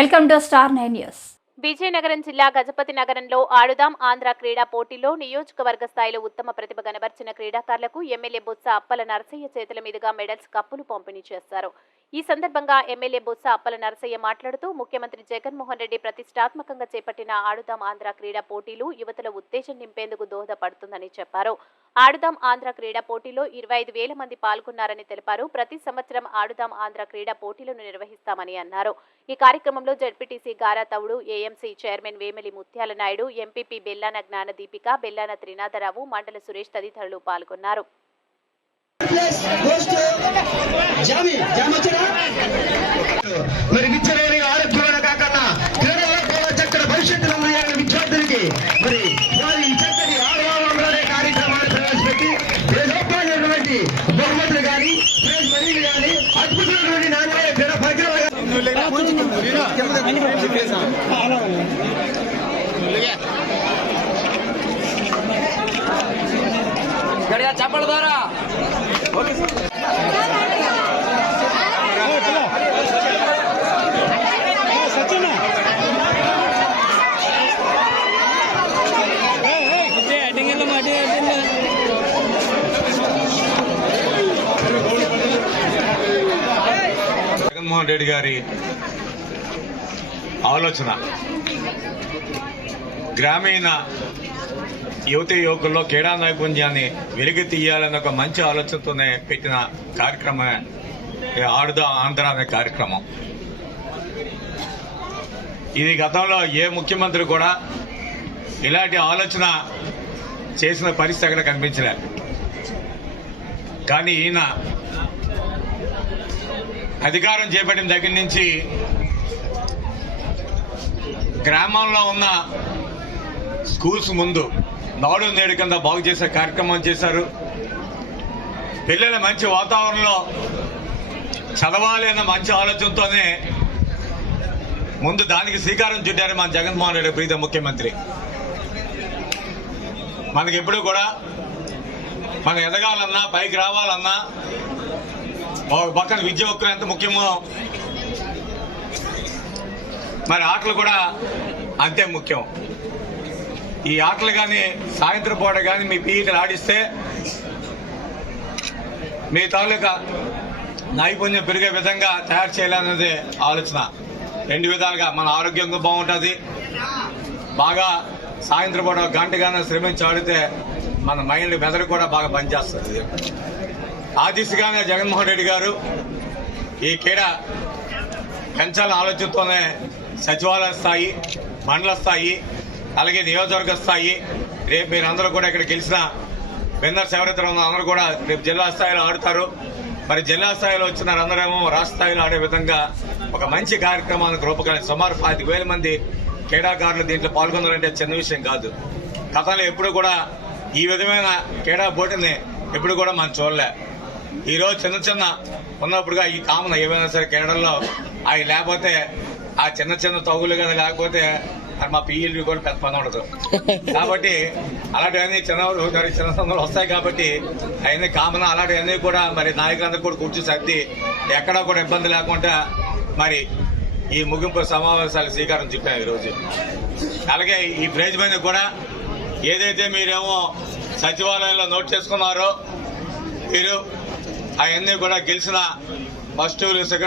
Welcome to star 9 news. Vizianagaram జిల్లా గజపతి నగరంలో ఆడుదాం ఆంధ్ర క్రీడా పోటీలో నియోజకవర్గ స్థాయిలో ఉత్తమ ప్రతిభ కనబర్చిన క్రీడాకారులకు ఎమ్మెల్యే బొత్స అప్పల నరసయ్య చేతుల మీదుగా మెడల్స్ కప్పులు పంపిణీ చేశారు. ఈ సందర్భంగా ఎమ్మెల్యే బొత్స అప్పల నరసయ్య మాట్లాడుతూ ముఖ్యమంత్రి జగన్మోహన్ రెడ్డి ప్రతిష్టాత్మకంగా చేపట్టిన ఆడుదాం ఆంధ్ర క్రీడా పోటీలు యువతల ఉత్తేజం నింపేందుకు దోహదపడుతుందని చెప్పారు. ఆడుదాం ఆంధ్ర క్రీడా పోటీలో 25,000 మంది పాల్గొన్నారని తెలిపారు. ప్రతి సంవత్సరం ఆడుదాం ఆంధ్ర క్రీడా పోటీలను నిర్వహిస్తామని అన్నారు. ఈ కార్యక్రమంలో జడ్పీటీసీ గారా తవుడు, ఏఎంసీ చైర్మన్ వేమిలి ముత్యాల నాయుడు, ఎంపీపీ బెల్లాన జ్ఞానదీపిక, బెల్లాన త్రినాథరావు, మండల సురేష్ తదితరులు పాల్గొన్నారు. మరి విద్యలోని ఆరోగ్యమైన కాకుండా క్రీడల్లో కూడా చక్కటి భవిష్యత్తులో ఉన్నాయన్న విద్యార్థులకి మరి వారి చక్కటి ఆడవాళ్ళనే కార్యక్రమాన్ని ప్రవేశపెట్టి ప్రజోపాలైనటువంటి బహుమతులు కానీ ప్రైజ్ మనీలు కానీ అద్భుతమైనటువంటి నాణ్యమైన క్రీడా పరికరాలు చెప్పల ద్వారా జగన్మోహన్ రెడ్డి గారి ఆలోచన గ్రామీణ యువతి యువకుల్లో క్రీడా నైపుణ్యాన్ని వెలికి తీయాలన్న ఒక మంచి ఆలోచనతోనే పెట్టిన కార్యక్రమమే ఆడుదా ఆంధ్ర అనే కార్యక్రమం. ఇది గతంలో ఏ ముఖ్యమంత్రి కూడా ఇలాంటి ఆలోచన చేసిన పరిస్థితి అక్కడ కనిపించలేదు. కానీ ఈయన అధికారం చేపట్టిన దగ్గర నుంచి గ్రామంలో ఉన్న స్కూల్స్ ముందు నాడు నేడు కింద బాగు చేసే కార్యక్రమం చేశారు. పిల్లల మంచి వాతావరణంలో చదవాలి అన్న మంచి ఆలోచనతోనే ముందు దానికి శ్రీకారం చుట్టారు మన జగన్మోహన్ రెడ్డి ప్రీత ముఖ్యమంత్రి. మనకి ఎప్పుడు కూడా మనం ఎదగాలన్నా పైకి రావాలన్నా ఒక పక్కన విద్య ఒక్కరు ఎంత ముఖ్యమో మరి ఆటలు కూడా అంతే ముఖ్యం. ఈ ఆటలు కానీ సాయంత్రం పూట కానీ మీ పీఈటీలు ఆడిస్తే మీ తాలూకా నైపుణ్యం పెరిగే విధంగా తయారు చేయాలన్నది ఆలోచన. రెండు విధాలుగా మన ఆరోగ్యంగా బాగుంటుంది, బాగా సాయంత్రం పూట గంటగానే శ్రమించి ఆడితే మన మైండ్ మెదడు కూడా బాగా పనిచేస్తుంది. ఆ దిశగానే జగన్మోహన్ రెడ్డి గారు ఈ క్రీడ పెంచాలని ఆలోచనతోనే సచివాలయ స్థాయి, మండల స్థాయి, అలాగే నియోజకవర్గ స్థాయి, రేపు మీరందరూ కూడా ఇక్కడ గెలిచిన విన్నర్స్ ఎవరైతే ఉన్నారో అందరూ కూడా రేపు జిల్లా స్థాయిలో ఆడుతారు. మరి జిల్లా స్థాయిలో వచ్చిన అందరేమో రాష్ట్ర స్థాయిలో ఆడే విధంగా ఒక మంచి కార్యక్రమానికి రూపకల్పన. సుమారు 25,000 మంది క్రీడాకారులు దీంట్లో పాల్గొన్నారంటే చిన్న విషయం కాదు. గతంలో ఎప్పుడు కూడా ఈ విధమైన క్రీడా పోటీని ఎప్పుడు కూడా మనం చూడలే. ఈరోజు చిన్న చిన్న ఉన్నప్పుడుగా ఈ కామన్ ఏమైనా సరే క్రీడల్లో అవి లేకపోతే ఆ చిన్న చిన్న తగులు కానీ లేకపోతే మా పిఈలు కూడా పెద్ద పని ఉండదు. కాబట్టి అలాంటివన్నీ చిన్న సందులు వస్తాయి కాబట్టి అవన్నీ కామన్. అలాంటివన్నీ కూడా మరి నాయకులందరూ కూడా కూర్చొని సర్ది ఎక్కడా కూడా ఇబ్బంది లేకుండా మరి ఈ ముగింపు సమావేశాలకు శ్రీకారం చుట్టాం ఈరోజు. అలాగే ఈ ప్రైజ్ మీద కూడా ఏదైతే మీరేమో సచివాలయంలో నోట్ చేసుకున్నారో మీరు అవన్నీ కూడా గెలిచిన ఫస్ట్ సెకండ్